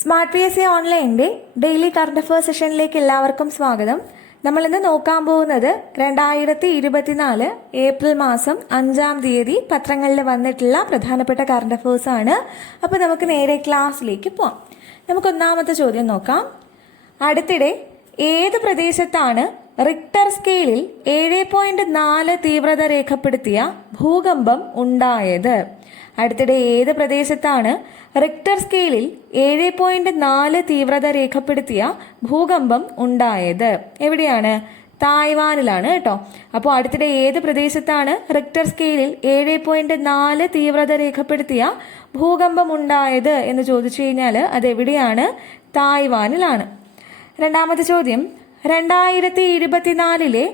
Smart P S C ഓൺലൈന്റെ daily current affair സെഷനിലേക്ക് എല്ലാവർക്കും സ്വാഗതം. നമ്മൾ ഇന്ന് നോക്കാൻ പോകുന്നത് രണ്ടായിരത്തി ഇരുപത്തിനാല് ഏപ്രിൽ മാസം അഞ്ചാം തീയതി പത്രങ്ങളിൽ വന്നിട്ടുള്ള പ്രധാനപ്പെട്ട കറണ്ട് അഫയേഴ്സ് ആണ്. അപ്പോൾ നമുക്ക് നേരെ ക്ലാസ്സിലേക്ക് പോവാം. നമുക്ക് ഒന്നാമത്തെ ചോദ്യം നോക്കാം. അടുത്തിടെ ഏത് പ്രദേശത്താണ് റിക്ടർ സ്കെയിലിൽ ഏഴ് പോയിന്റ് നാല് തീവ്രത രേഖപ്പെടുത്തിയ ഭൂകമ്പം ഉണ്ടായത്. അടുത്തിടെ ഏത് പ്രദേശത്താണ് റിക്ടർ സ്കെയിലിൽ ഏഴ് പോയിന്റ് നാല് തീവ്രത രേഖപ്പെടുത്തിയ ഭൂകമ്പം ഉണ്ടായത്? എവിടെയാണ്? തായ്വാനിലാണ് കേട്ടോ. അപ്പോൾ അടുത്തിടെ ഏത് പ്രദേശത്താണ് റിക്ടർ സ്കെയിലിൽ ഏഴ് പോയിന്റ് നാല് തീവ്രത രേഖപ്പെടുത്തിയ ഭൂകമ്പം ഉണ്ടായത് എന്ന് ചോദിച്ചു കഴിഞ്ഞാൽ അതെവിടെയാണ്? തായ്വാനിലാണ്. രണ്ടാമത്തെ ചോദ്യം രണ്ടായിരത്തി ഇരുപത്തിനാലിലെ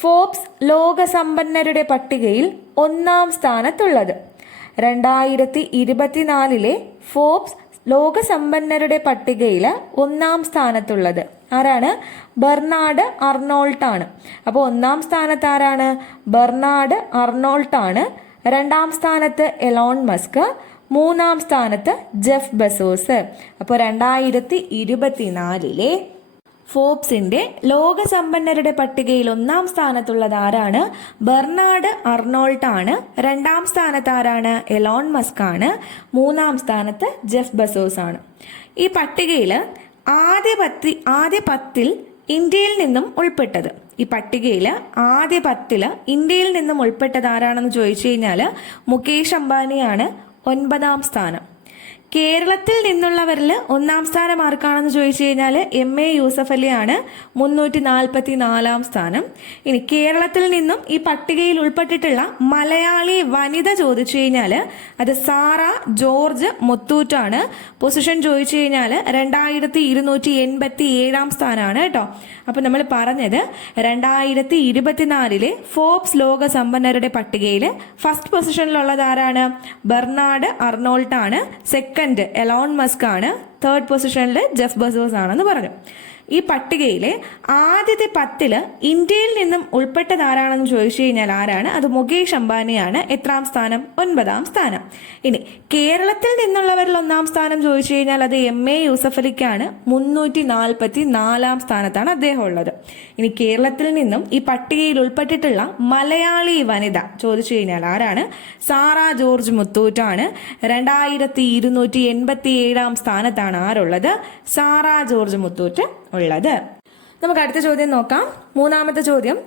ഫോബ്സ് ലോകസമ്പന്നരുടെ പട്ടികയിൽ ഒന്നാം സ്ഥാനത്തുള്ളത്. രണ്ടായിരത്തി ഇരുപത്തിനാലിലെ ഫോബ്സ് ലോകസമ്പന്നരുടെ പട്ടികയിൽ ഒന്നാം സ്ഥാനത്തുള്ളത്. ആരാണ്? ബെർണാഡ് അർണോൾട്ട് ആണ് അപ്പോൾ ഒന്നാം സ്ഥാനത്ത് ആരാണ്? ബെർണാഡ് അർണോൾട്ട് ആണ് രണ്ടാം സ്ഥാനത്ത് എലോൺ മസ്ക് മൂന്നാം സ്ഥാനത്ത് ജെഫ് ബസോസ്. അപ്പോൾ രണ്ടായിരത്തി ഇരുപത്തിനാലിലെ ഫോബ്സിന്റെ ലോകസമ്പന്നരുടെ പട്ടികയിൽ ഒന്നാം സ്ഥാനത്തുള്ളത് ആരാണ്? ബെർണാഡ് അർണോൾട്ട് ആണ്. രണ്ടാം സ്ഥാനത്ത് ആരാണ്? എലോൺ മസ്ക് ആണ്. മൂന്നാം സ്ഥാനത്ത് ജെഫ് ബസോസ് ആണ്. ഈ പട്ടികയിൽ ആദ്യ പത്തി ആദ്യ പത്തിൽ ഇന്ത്യയിൽ നിന്നും ഉൾപ്പെട്ടത്. ഈ പട്ടികയിൽ ആദ്യ പത്തിൽ ഇന്ത്യയിൽ നിന്നും ഉൾപ്പെട്ടത് ആരാണെന്ന് ചോദിച്ചു കഴിഞ്ഞാൽ മുകേഷ് അംബാനിയാണ് ഒൻപതാം സ്ഥാനം. കേരളത്തിൽ നിന്നുള്ളവരിൽ ഒന്നാം സ്ഥാനം ആർക്കാണെന്ന് ചോദിച്ചു കഴിഞ്ഞാൽ എം എ യൂസഫ് അലിയാണ്. മുന്നൂറ്റി നാൽപ്പത്തി നാലാം സ്ഥാനം. ഇനി കേരളത്തിൽ നിന്നും ഈ പട്ടികയിൽ ഉൾപ്പെട്ടിട്ടുള്ള മലയാളി വനിത ചോദിച്ചു കഴിഞ്ഞാൽ അത് സാറ ജോർജ് മുത്തൂറ്റാണ്. പൊസിഷൻ ചോദിച്ചു കഴിഞ്ഞാൽ രണ്ടായിരത്തി ഇരുന്നൂറ്റി എൺപത്തി ഏഴാം സ്ഥാനമാണ് കേട്ടോ. അപ്പൊ നമ്മൾ പറഞ്ഞത് രണ്ടായിരത്തി ഇരുപത്തിനാലിലെ ഫോബ്സ് ലോക സമ്പന്നരുടെ പട്ടികയിൽ ഫസ്റ്റ് പൊസിഷനിലുള്ളത് ആരാണ്? ബെർണാഡ് അർണോൾട്ടാണ്. ആണ് സെക്കൻഡ് എലോൺ മസ്ക് ആണ്. തേർഡ് പൊസിഷനിൽ ജെഫ് ബസോസ് ആണെന്ന് പറഞ്ഞു. ഈ പട്ടികയിലെ ആദ്യത്തെ പത്തിൽ ഇന്ത്യയിൽ നിന്നും ഉൾപ്പെട്ടത് ആരാണെന്ന് ചോദിച്ചു കഴിഞ്ഞാൽ ആരാണ്? അത് മുകേഷ് അംബാനിയാണ്. എത്രാം സ്ഥാനം? ഒൻപതാം സ്ഥാനം. ഇനി കേരളത്തിൽ നിന്നുള്ളവരിൽ ഒന്നാം സ്ഥാനം ചോദിച്ചു കഴിഞ്ഞാൽ അത് എം എ യൂസഫ് അലിക്കാണ്. മുന്നൂറ്റി നാൽപ്പത്തി നാലാം സ്ഥാനത്താണ് അദ്ദേഹം ഉള്ളത്. ഇനി കേരളത്തിൽ നിന്നും ഈ പട്ടികയിൽ ഉൾപ്പെട്ടിട്ടുള്ള മലയാളി വനിത ചോദിച്ചു കഴിഞ്ഞാൽ ആരാണ്? സാറ ജോർജ് മുത്തൂറ്റാണ്. രണ്ടായിരത്തി ഇരുന്നൂറ്റി എൺപത്തി ഏഴാം സ്ഥാനത്താണ് ആരുള്ളത്? സാറ ജോർജ് മുത്തൂറ്റ്. ഉള്ളത്. നമുക്ക് അടുത്ത ചോദ്യം നോക്കാം. മൂന്നാമത്തെ ചോദ്യം.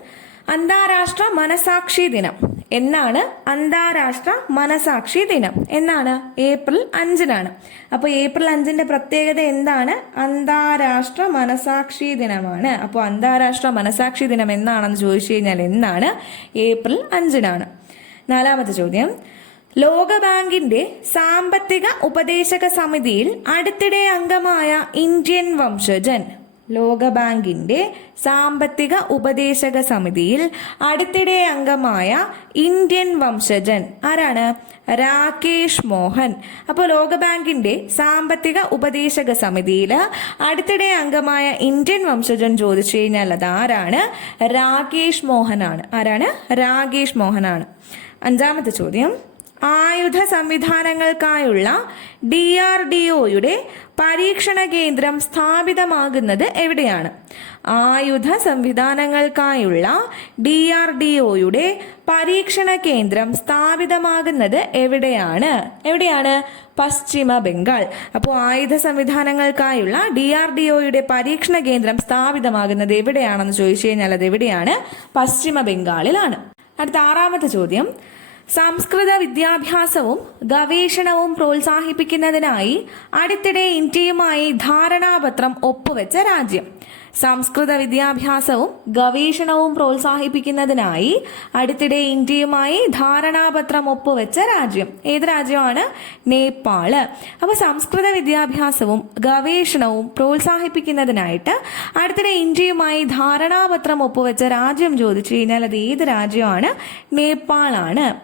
അന്താരാഷ്ട്ര മനസാക്ഷി ദിനം. എന്നാണ് അന്താരാഷ്ട്ര മനസാക്ഷി ദിനം. എന്നാണ്? ഏപ്രിൽ അഞ്ചിനാണ്. അപ്പോൾ ഏപ്രിൽ അഞ്ചിന്റെ പ്രത്യേകത എന്താണ്? അന്താരാഷ്ട്ര മനസാക്ഷി ദിനമാണ്. അപ്പോൾ അന്താരാഷ്ട്ര മനസാക്ഷി ദിനം എന്നാണെന്ന് ചോദിച്ചു കഴിഞ്ഞാൽ എന്നാണ്? ഏപ്രിൽ അഞ്ചിനാണ്. നാലാമത്തെ ചോദ്യം. ലോകബാങ്കിന്റെ സാമ്പത്തിക ഉപദേശക സമിതിയിൽ അടുത്തിടെ അംഗമായ ഇന്ത്യൻ വംശജൻ ലോകബാങ്കിന്റെ സാമ്പത്തിക ഉപദേശക സമിതിയിൽ അടുത്തിടെ അംഗമായ ഇന്ത്യൻ വംശജൻ ആരാണ്? രാകേഷ് മോഹൻ. അപ്പോൾ ലോകബാങ്കിന്റെ സാമ്പത്തിക ഉപദേശക സമിതിയിൽ അടുത്തിടെ അംഗമായ ഇന്ത്യൻ വംശജൻ ചോദിച്ചു കഴിഞ്ഞാൽ അത് ആരാണ് രാകേഷ് മോഹനാണ്. ആരാണ്? രാകേഷ് മോഹനാണ്. അഞ്ചാമത്തെ ചോദ്യം. ആയുധ സംവിധാനങ്ങൾക്കായുള്ള ഡി ആർ ഡി ഒയുടെ പരീക്ഷണ കേന്ദ്രം സ്ഥാപിതമാകുന്നത് എവിടെയാണ്? ആയുധ സംവിധാനങ്ങൾക്കായുള്ള ഡി ആർ ഡി ഒയുടെ പരീക്ഷണ കേന്ദ്രം സ്ഥാപിതമാകുന്നത് എവിടെയാണ്? എവിടെയാണ്? പശ്ചിമ ബംഗാൾ. അപ്പോൾ ആയുധ സംവിധാനങ്ങൾക്കായുള്ള ഡി ആർ ഡി ഒയുടെ പരീക്ഷണ കേന്ദ്രം സ്ഥാപിതമാകുന്നത് എവിടെയാണെന്ന് ചോദിച്ചു കഴിഞ്ഞാൽ അത് എവിടെയാണ് പശ്ചിമ ബംഗാളിലാണ്. അടുത്ത ആറാമത്തെ ചോദ്യം. സംസ്കൃത വിദ്യാഭ്യാസവും ഗവേഷണവും പ്രോത്സാഹിപ്പിക്കുന്നതിനായി അടുത്തിടെ ഇന്ത്യയുമായി ധാരണാപത്രം ഒപ്പുവെച്ച രാജ്യം. സംസ്കൃത വിദ്യാഭ്യാസവും ഗവേഷണവും പ്രോത്സാഹിപ്പിക്കുന്നതിനായി അടുത്തിടെ ഇന്ത്യയുമായി ധാരണാപത്രം ഒപ്പുവെച്ച രാജ്യം. ഏത് രാജ്യമാണ്? നേപ്പാൾ. അപ്പോൾ സംസ്കൃത വിദ്യാഭ്യാസവും ഗവേഷണവും പ്രോത്സാഹിപ്പിക്കുന്നതിനായിട്ട് അടുത്തിടെ ഇന്ത്യയുമായി ധാരണാപത്രം ഒപ്പുവെച്ച രാജ്യം ചോദിച്ചു കഴിഞ്ഞാൽ അത് ഏത് രാജ്യമാണ്? നേപ്പാളാണ്.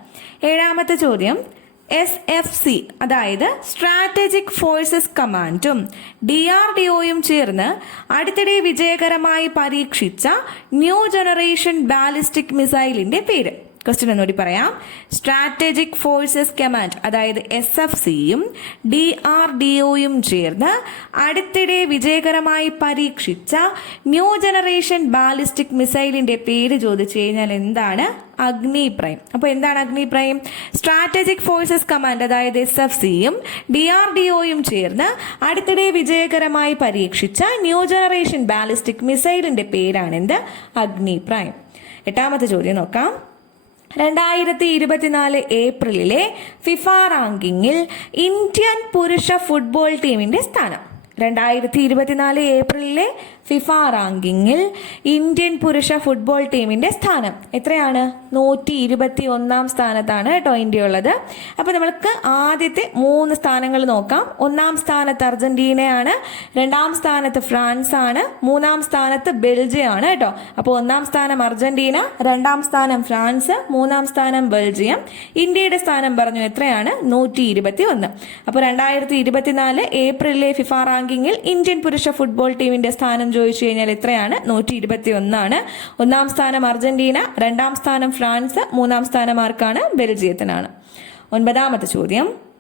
ഏഴാമത്തെ ചോദ്യം. എസ് എഫ് സി അതായത് സ്ട്രാറ്റജിക് ഫോഴ്സസ് കമാൻഡും ഡി ആർ ഡി ഒയും ചേർന്ന് അടുത്തിടെ വിജയകരമായി പരീക്ഷിച്ച ന്യൂ ജനറേഷൻ ബാലിസ്റ്റിക് മിസൈലിന്റെ പേര്. ക്വസ്റ്റ്യൻ ഒന്നുകൂടി പറയാം. സ്ട്രാറ്റജിക് ഫോഴ്സസ് കമാൻഡ് അതായത് എസ് എഫ് സിയും ഡി ആർ ഡി ഒയും ചേർന്ന് അടുത്തിടെ വിജയകരമായി പരീക്ഷിച്ച ന്യൂ ജനറേഷൻ ബാലിസ്റ്റിക് മിസൈലിന്റെ പേര് ചോദിച്ചു കഴിഞ്ഞാൽ എന്താണ്? അഗ്നി പ്രൈം. അപ്പോൾ എന്താണ് Agni prime? Strategic forces command അതായത് എസ് എഫ് സിയും ഡി ആർ ഡി ഒയും ചേർന്ന് അടുത്തിടെ വിജയകരമായി പരീക്ഷിച്ച ന്യൂ ജനറേഷൻ ബാലിസ്റ്റിക് മിസൈലിന്റെ പേരാണ് എന്ത്? അഗ്നി പ്രൈം. എട്ടാമത്തെ ചോദ്യം നോക്കാം. രണ്ടായിരത്തി ഇരുപത്തിനാല് ഏപ്രിലിലെ ഫിഫ റാങ്കിങ്ങിൽ ഇന്ത്യൻ പുരുഷ ഫുട്ബോൾ ടീമിന്റെ സ്ഥാനം. രണ്ടായിരത്തി ഇരുപത്തിനാല് ഏപ്രിലിലെ ഫിഫ റാങ്കിങ്ങിൽ ഇന്ത്യൻ പുരുഷ ഫുട്ബോൾ ടീമിന്റെ സ്ഥാനം. എത്രയാണ്? നൂറ്റി ഇരുപത്തി ഒന്നാം സ്ഥാനത്താണ് കേട്ടോ ഇന്ത്യ ഉള്ളത് അപ്പോൾ നമ്മൾക്ക് ആദ്യത്തെ മൂന്ന് സ്ഥാനങ്ങൾ നോക്കാം. ഒന്നാം സ്ഥാനത്ത് അർജന്റീനയാണ് രണ്ടാം സ്ഥാനത്ത് ഫ്രാൻസ് ആണ് മൂന്നാം സ്ഥാനത്ത് ബെൽജിയം ആണ് കേട്ടോ. അപ്പോൾ ഒന്നാം സ്ഥാനം അർജന്റീന രണ്ടാം സ്ഥാനം ഫ്രാൻസ് മൂന്നാം സ്ഥാനം ബെൽജിയം. ഇന്ത്യയുടെ സ്ഥാനം പറഞ്ഞു എത്രയാണ്? നൂറ്റി ഇരുപത്തി ഒന്ന് അപ്പോൾ രണ്ടായിരത്തി ഇരുപത്തിനാല് ഏപ്രിലിലെ ഫിഫ റാങ്കിങ്ങിൽ ഇന്ത്യൻ പുരുഷ ഫുട്ബോൾ ടീമിന്റെ സ്ഥാനം ചോദിച്ചു കഴിഞ്ഞാൽ എത്രയാണ്? നൂറ്റി ഇരുപത്തി ഒന്നാണ് ഒന്നാം സ്ഥാനം അർജന്റീന രണ്ടാം സ്ഥാനം ഫ്രാൻസ് മൂന്നാം സ്ഥാനം ആർക്കാണ്? ബെൽജിയത്തിനാണ്. ഒൻപതാമത്തെ ചോദ്യം.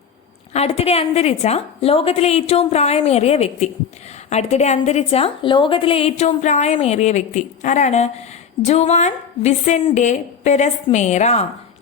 അടുത്തിടെ അന്തരിച്ച ലോകത്തിലെ ഏറ്റവും പ്രായമേറിയ വ്യക്തി. അടുത്തിടെ അന്തരിച്ച ലോകത്തിലെ ഏറ്റവും പ്രായമേറിയ വ്യക്തി ആരാണ്? ജുവാൻ വിസെൻഡെ പെരസ്മേറ.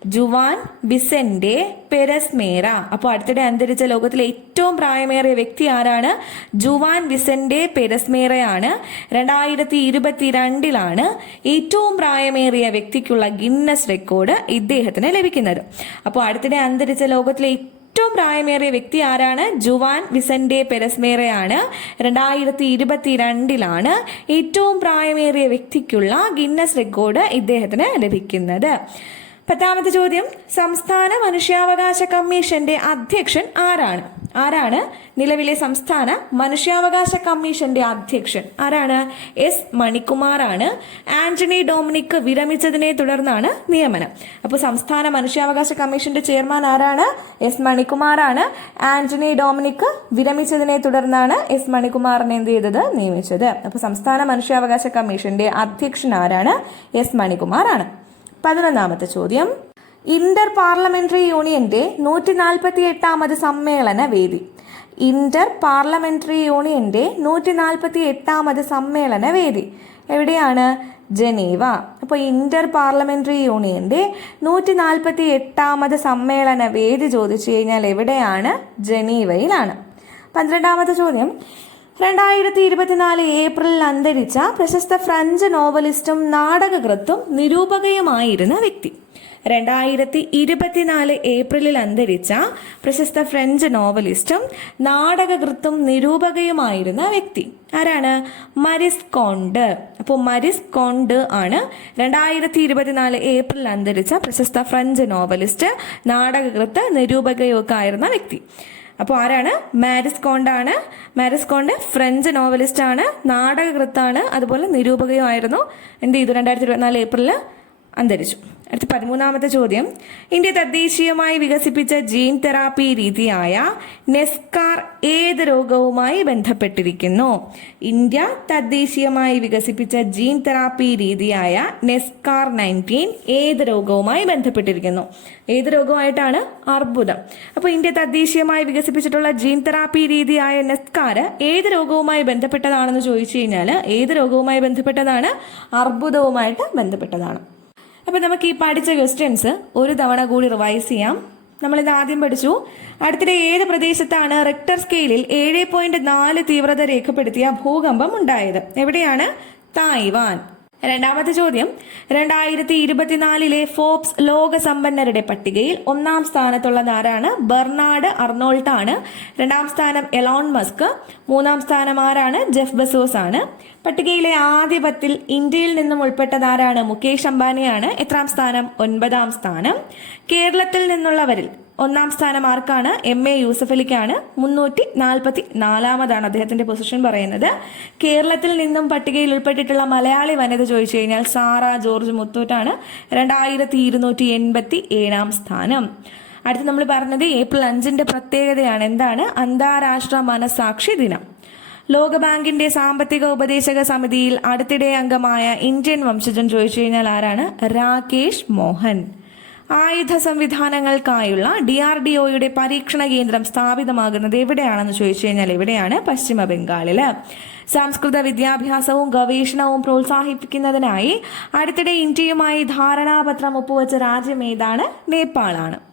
ജുവാൻ ബിസെന്റെ പെരസ്മേറ അപ്പോൾ അടുത്തിടെ അന്തരിച്ച ലോകത്തിലെ ഏറ്റവും പ്രായമേറിയ വ്യക്തി ആരാണ്? ജുവാൻ ബിസെന്റെ പെരസ്മേറയാണ് രണ്ടായിരത്തി ഇരുപത്തിരണ്ടിലാണ് ഏറ്റവും പ്രായമേറിയ വ്യക്തിക്കുള്ള ഗിന്നസ് റെക്കോർഡ് ഇദ്ദേഹത്തിന് ലഭിക്കുന്നത്. അപ്പോൾ അടുത്തിടെ അന്തരിച്ച ലോകത്തിലെ ഏറ്റവും പ്രായമേറിയ വ്യക്തി ആരാണ്? ജുവാൻ വിസന്റെ പെരസ്മേറയാണ് രണ്ടായിരത്തി ഇരുപത്തിരണ്ടിലാണ് ഏറ്റവും പ്രായമേറിയ വ്യക്തിക്കുള്ള ഗിന്നസ് റെക്കോർഡ് ഇദ്ദേഹത്തിന് ലഭിക്കുന്നത്. പത്താമത്തെ ചോദ്യം. സംസ്ഥാന മനുഷ്യാവകാശ കമ്മീഷന്റെ അധ്യക്ഷൻ ആരാണ്? ആരാണ്? നിലവിലെ സംസ്ഥാന മനുഷ്യാവകാശ കമ്മീഷന്റെ അധ്യക്ഷൻ ആരാണ്? എസ്. മണിക്കുമാറാണ്. ആന്റണി ഡൊമിനിക് വിരമിച്ചതിനെ തുടർന്നാണ് നിയമനം. അപ്പോൾ സംസ്ഥാന മനുഷ്യാവകാശ കമ്മീഷന്റെ ചെയർമാൻ ആരാണ്? എസ്. മണിക്കുമാറാണ്. ആന്റണി ഡൊമിനിക് വിരമിച്ചതിനെ തുടർന്നാണ് എസ്. മണിക്കുമാറിനെ എന്ത് ചെയ്തത്? നിയമിച്ചത്. അപ്പോൾ സംസ്ഥാന മനുഷ്യാവകാശ കമ്മീഷന്റെ അധ്യക്ഷൻ ആരാണ്? എസ്. മണിക്കുമാറാണ്. പതിനൊന്നാമത്തെ ചോദ്യം. ഇന്റർ പാർലമെന്ററി യൂണിയന്റെ നൂറ്റി നാൽപ്പത്തി എട്ടാമത് സമ്മേളന വേദി. ഇന്റർ പാർലമെന്ററി യൂണിയന്റെ നൂറ്റി നാൽപ്പത്തി എട്ടാമത് സമ്മേളന വേദി. എവിടെയാണ്? ജനീവ. അപ്പോൾ ഇന്റർ പാർലമെന്ററി യൂണിയന്റെ നൂറ്റി നാൽപ്പത്തി എട്ടാമത് സമ്മേളന വേദി ചോദിച്ചു കഴിഞ്ഞാൽ എവിടെയാണ്? ജനീവയിലാണ്. പന്ത്രണ്ടാമത്തെ ചോദ്യം. രണ്ടായിരത്തി ഇരുപത്തിനാല് ഏപ്രിലിൽ അന്തരിച്ച പ്രശസ്ത ഫ്രഞ്ച് നോവലിസ്റ്റും നാടകകൃത്തും നിരൂപകയുമായിരുന്ന വ്യക്തി. രണ്ടായിരത്തി ഇരുപത്തിനാല് ഏപ്രിലിൽ അന്തരിച്ച പ്രശസ്ത ഫ്രഞ്ച് നോവലിസ്റ്റും നാടകകൃത്തും നിരൂപകയുമായിരുന്ന വ്യക്തി. ആരാണ്? മരിസ് കോണ്ട്. അപ്പോൾ മരിസ് കോണ്ട് ആണ് രണ്ടായിരത്തി ഇരുപത്തിനാല് ഏപ്രിലിൽ അന്തരിച്ച പ്രശസ്ത ഫ്രഞ്ച് നോവലിസ്റ്റ് നാടകകൃത്ത് നിരൂപകയൊക്കെ ആയിരുന്ന വ്യക്തി. അപ്പോൾ ആരാണ്? മാരിസ് കോണ്ടാണ് മാരിസ് കോണ്ട് ഫ്രഞ്ച് നോവലിസ്റ്റ് ആണ്. നാടകകൃത്താണ്. അതുപോലെ നിരൂപകയുമായിരുന്നു. എന്ത് ചെയ്തു? രണ്ടായിരത്തി ഇരുപത്തിനാല് ഏപ്രിലിൽ അന്തരിച്ചു. അടുത്ത പതിമൂന്നാമത്തെ ചോദ്യം. ഇന്ത്യ തദ്ദേശീയമായി വികസിപ്പിച്ച ജീൻ തെറാപ്പി രീതിയായ നെസ്കാർ ഏത് രോഗവുമായി ബന്ധപ്പെട്ടിരിക്കുന്നു? ഇന്ത്യ തദ്ദേശീയമായി വികസിപ്പിച്ച ജീൻ തെറാപ്പി രീതിയായ നെസ്കാർ നയന്റീൻ ഏത് രോഗവുമായി ബന്ധപ്പെട്ടിരിക്കുന്നു? ഏത് രോഗമായിട്ടാണ്? അർബുദം. അപ്പോൾ ഇന്ത്യ തദ്ദേശീയമായി വികസിപ്പിച്ചിട്ടുള്ള ജീൻ തെറാപ്പി രീതിയായ നെസ്കാർ ഏത് രോഗവുമായി ബന്ധപ്പെട്ടതാണെന്ന് ചോദിച്ചു കഴിഞ്ഞാൽ ഏത് രോഗവുമായി ബന്ധപ്പെട്ടതാണ്? അർബുദവുമായിട്ട് ബന്ധപ്പെട്ടതാണ്. അപ്പോൾ നമുക്ക് ഈ പഠിച്ച ക്വസ്റ്റ്യൻസ് ഒരു തവണ കൂടി റിവൈസ് ചെയ്യാം. നമ്മളിത് ആദ്യം പഠിച്ചു. അടുത്തിടെ ഏത് പ്രദേശത്താണ് റെക്ടർ സ്കെയിലിൽ ഏഴ് പോയിന്റ് നാല് തീവ്രത രേഖപ്പെടുത്തിയ ഭൂകമ്പം ഉണ്ടായത്? എവിടെയാണ്? തായ്വാൻ. രണ്ടാമത്തെ ചോദ്യം. രണ്ടായിരത്തി ഇരുപത്തിനാലിലെ ഫോബ്സ് ലോക സമ്പന്നരുടെ പട്ടികയിൽ ഒന്നാം സ്ഥാനത്തുള്ളത് ആരാണ്? ബെർണാഡ് അർണോൾട്ട് ആണ് രണ്ടാം സ്ഥാനം എലോൺ മസ്ക്. മൂന്നാം സ്ഥാനം ആരാണ്? ജെഫ് ബസോസ് ആണ് പട്ടികയിലെ ആദ്യ പത്തിൽ ഇന്ത്യയിൽ നിന്നും ഉൾപ്പെട്ടത് ആരാണ്? മുകേഷ് അംബാനിയാണ്. എത്രാം സ്ഥാനം? ഒൻപതാം സ്ഥാനം. കേരളത്തിൽ നിന്നുള്ളവരിൽ ഒന്നാം സ്ഥാനം ആർക്കാണ്? എം എ യൂസഫലിക്കാണ്. മുന്നൂറ്റി നാൽപ്പത്തി നാലാമതാണ് അദ്ദേഹത്തിന്റെ പൊസിഷൻ പറയുന്നത്. കേരളത്തിൽ നിന്നും പട്ടികയിൽ ഉൾപ്പെട്ടിട്ടുള്ള മലയാളി വനിത ചോദിച്ചു കഴിഞ്ഞാൽ സാറ ജോർജ് മുത്തൂറ്റാണ്. രണ്ടായിരത്തി ഇരുന്നൂറ്റി എൺപത്തി ഏഴാം സ്ഥാനം. അടുത്ത് നമ്മൾ പറഞ്ഞത് ഏപ്രിൽ അഞ്ചിന്റെ പ്രത്യേകതയാണ്. എന്താണ്? അന്താരാഷ്ട്ര മനസാക്ഷി ദിനം. ലോകബാങ്കിന്റെ സാമ്പത്തിക ഉപദേശക സമിതിയിൽ അടുത്തിടെ അംഗമായ ഇന്ത്യൻ വംശജൻ ചോദിച്ചു കഴിഞ്ഞാൽ ആരാണ്? രാകേഷ് മോഹൻ. ആയുധ സംവിധാനങ്ങൾക്കായുള്ള ഡി ആർ ഡി ഒയുടെ പരീക്ഷണ കേന്ദ്രം സ്ഥാപിതമാകുന്നത് എവിടെയാണെന്ന് ചോദിച്ചു കഴിഞ്ഞാൽ എവിടെയാണ് പശ്ചിമ ബംഗാളിൽ സംസ്കൃത വിദ്യാഭ്യാസവും ഗവേഷണവും പ്രോത്സാഹിപ്പിക്കുന്നതിനായി അടുത്തിടെ ഇന്ത്യയുമായി ധാരണാപത്രം ഒപ്പുവെച്ച രാജ്യം ഏതാണ്? നേപ്പാളാണ്.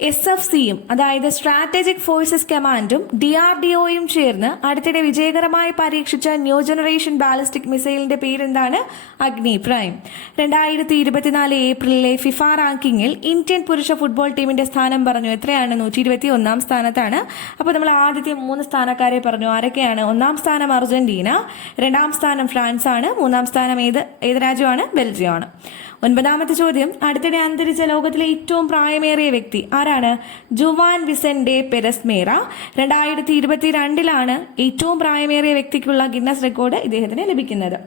എസ് എഫ് സിയും അതായത് സ്ട്രാറ്റജിക് ഫോഴ്സസ് കമാൻഡും ഡി ആർ ഡി ഒയും ചേർന്ന് അടുത്തിടെ വിജയകരമായി പരീക്ഷിച്ച ന്യൂ ജനറേഷൻ ബാലിസ്റ്റിക് മിസൈലിന്റെ പേരെന്താണ്? അഗ്നി പ്രൈം. രണ്ടായിരത്തി ഇരുപത്തിനാല് ഏപ്രിലിലെ ഫിഫ റാങ്കിങ്ങിൽ ഇന്ത്യൻ പുരുഷ ഫുട്ബോൾ ടീമിന്റെ സ്ഥാനം പറഞ്ഞു. എത്രയാണ്? നൂറ്റി ഇരുപത്തി ഒന്നാം സ്ഥാനത്താണ്. അപ്പോൾ നമ്മൾ ആദ്യത്തെ മൂന്ന് സ്ഥാനക്കാരെ പറഞ്ഞു. ആരൊക്കെയാണ്? ഒന്നാം സ്ഥാനം അർജന്റീന രണ്ടാം സ്ഥാനം ഫ്രാൻസ് ആണ് മൂന്നാം സ്ഥാനം ഏത് ഏത് രാജ്യമാണ്? ബെൽജിയമാണ്. ഒൻപതാമത്തെ ചോദ്യം. അടുത്തിടെ അന്തരിച്ച ലോകത്തിലെ ഏറ്റവും പ്രായമേറിയ വ്യക്തി ആരാണ്? ജുവാൻ വിസെൻഡെ പെരസ്മേറ രണ്ടായിരത്തി ഇരുപത്തിരണ്ടിലാണ് ഏറ്റവും പ്രായമേറിയ വ്യക്തിക്കുള്ള ഗിന്നസ് റെക്കോർഡ് ഇദ്ദേഹത്തിന് ലഭിക്കുന്നത്.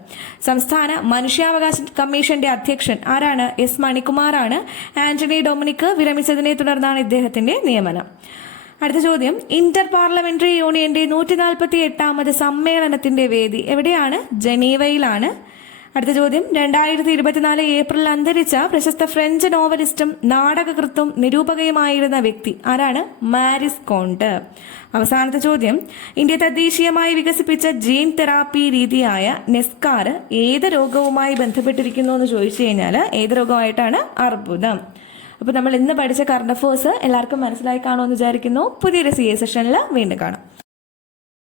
സംസ്ഥാന മനുഷ്യാവകാശ കമ്മീഷന്റെ അധ്യക്ഷൻ ആരാണ്? എസ് മണികുമാറാണ്. ആന്റണി ഡൊമിനിക് വിരമിച്ചതിനെ തുടർന്നാണ് ഇദ്ദേഹത്തിന്റെ നിയമനം. അടുത്ത ചോദ്യം. ഇന്റർ പാർലമെന്ററി യൂണിയന്റെ നൂറ്റി നാൽപ്പത്തി എട്ടാമത് സമ്മേളനത്തിന്റെ വേദി എവിടെയാണ്? ജനീവയിലാണ്. അടുത്ത ചോദ്യം. രണ്ടായിരത്തി ഇരുപത്തിനാല് ഏപ്രിൽ അന്തരിച്ച പ്രശസ്ത ഫ്രഞ്ച് നോവലിസ്റ്റും നാടകകൃത്തും നിരൂപകയുമായിരുന്ന വ്യക്തി ആരാണ്? Maryse Condé. അവസാനത്തെ ചോദ്യം. ഇന്ത്യ തദ്ദേശീയമായി വികസിപ്പിച്ച ജീൻ തെറാപ്പി രീതിയായ നെസ്കാർ ഏത് രോഗവുമായി ബന്ധപ്പെട്ടിരിക്കുന്നു എന്ന് ചോദിച്ചു കഴിഞ്ഞാൽ ഏത് രോഗമായിട്ടാണ്? അർബുദം. അപ്പോൾ നമ്മൾ ഇന്ന് പഠിച്ച കറണ്ട് അഫേഴ്സ് എല്ലാവർക്കും മനസ്സിലായി കാണുമെന്ന് വിചാരിക്കുന്നു. പുതിയൊരു സി എ സെഷനിൽ വീണ്ടും കാണാം.